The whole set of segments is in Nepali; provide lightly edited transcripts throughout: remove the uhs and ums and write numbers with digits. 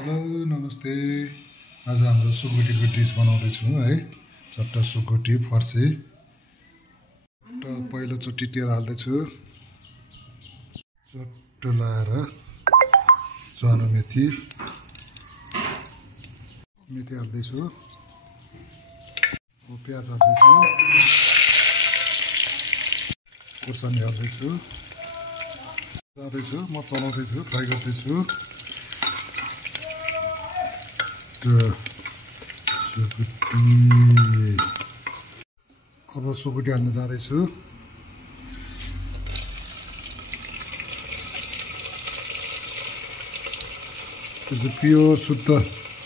हेलो नमस्ते। आज हाम्रो सुकुटीको डिस बनाउँदैछौँ है। चट्टा सुकुटी फर्सी। पहिलोचोटि तेल हाल्दैछु, चट्ट लाएर च्वानो मेथी हाल्दैछु, प्याज हाल्दैछु, खुर्सानी हाल्दैछु, म चलाउँदैछु, फ्राई गर्दैछु। अब सुकुटी हाल्न जाँदैछु। त्यो चाहिँ प्योर शुद्ध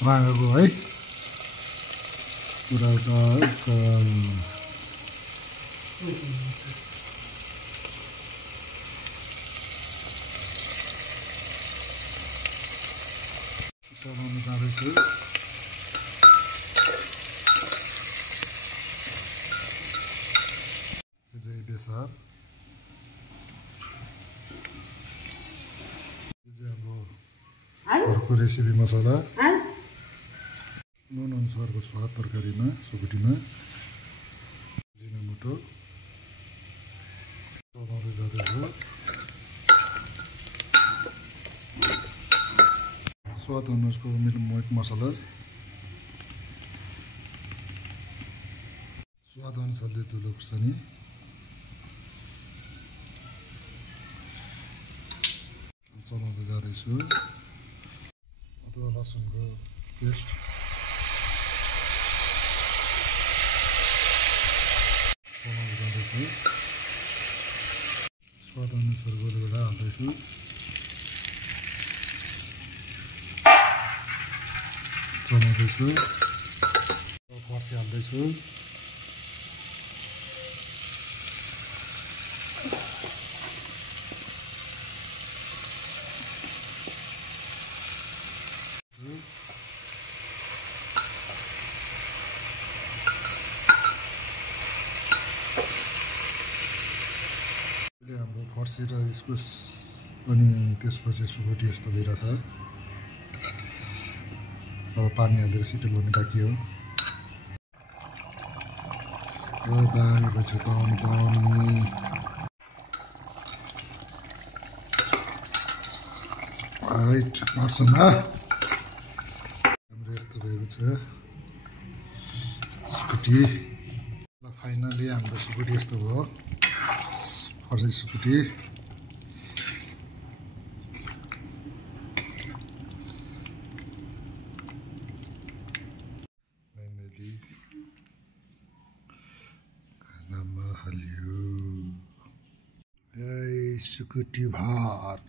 राँगाको है, पुरा चलाउन जाँदैछु। बेसार हाम्रो घरको रेसिपी मसला, नुन अनुसारको स्वाद तरकारीमा, सुकुटीमा, जिनामोटो चलाउँदै जाँदैछु। स्वाद अनुसारको मिट मसला स्वाद अनुसारले धुलो खुर्सानी, चलाउँदै जाँदैछु। अदुवा लसुनको पेस्ट चलाउँदै जाँदैछु। स्वाद अनुसार गोलगोला हाल्दैछु। चलाउँदैछु, फर्सी हाल्दैछु। हाम्रो फर्सी र इस्कुस अनि त्यसपछि सुकुटी यस्तो भइरहेछ। अब पानी हालेर सिटी लगाउनु बाँकी हो। दामी भन्छ पानी हाइट बासना हाम्रो यस्तो भएको छ सुकुटी। ल फाइनली हाम्रो सुकुटी यस्तो भयो, फर्सी सुकुटी। फाइनली खानामा हालियो। सुकुटी भात।